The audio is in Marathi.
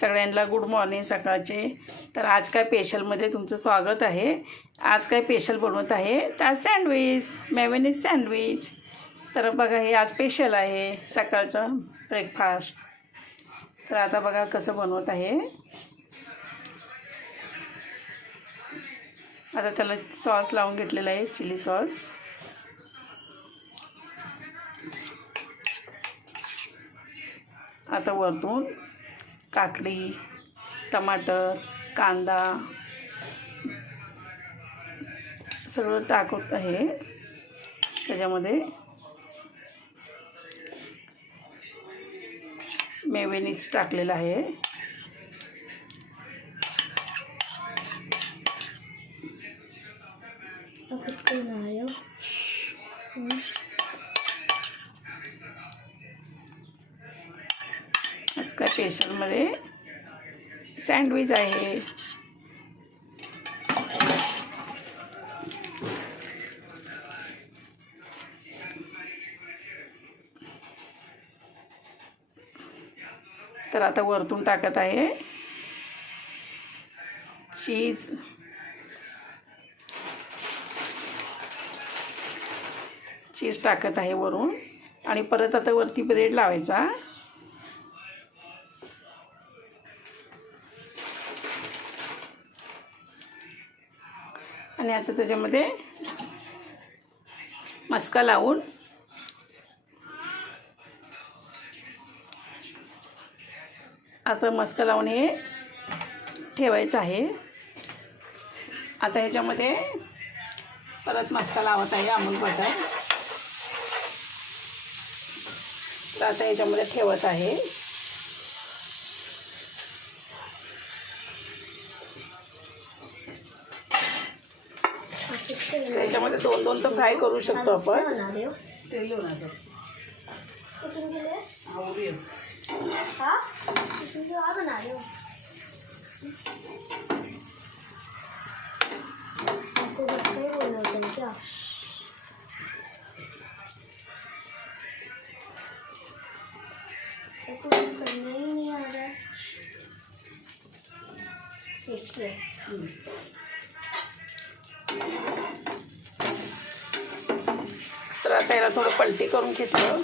सगळ्यांना गुड मॉर्निंग सकाळचे. तर आज काय स्पेशलमध्ये तुमचं स्वागत आहे. आज काय स्पेशल बनवत आहे तर सँडविच, मेयोनीज सँडविच. तर बघा हे आज स्पेशल आहे सकाळचं ब्रेकफास्ट. तर आता बघा कसं बनवत आहे. आता त्याला सॉस लावून घेतलेला आहे, चिली सॉस. आता वरतून काकडी, टमाटर, कांदा सगळं टाकत आहे. त्याच्यामध्ये मेयोनीज टाकलेलं आहे. आज काय स्पेशलमध्ये सँडविच आहे. तर आता वरतून टाकत आहे चीज. चीज टाकत आहे वरून. आणि परत आता वरती ब्रेड लावायचा. आणि आता त्याच्यामध्ये मस्का लावून आता मस्का लावून हे ठेवायचं आहे. आता ह्याच्यामध्ये परत मस्का लावत आहे अमूल बटर. तर आता ह्याच्यामध्ये ठेवत आहे. त्याच्यामध्ये दोन दोन तर फ्राय करू शकतो आपण. तर आता याला थोडं पलटी करून घेतलं.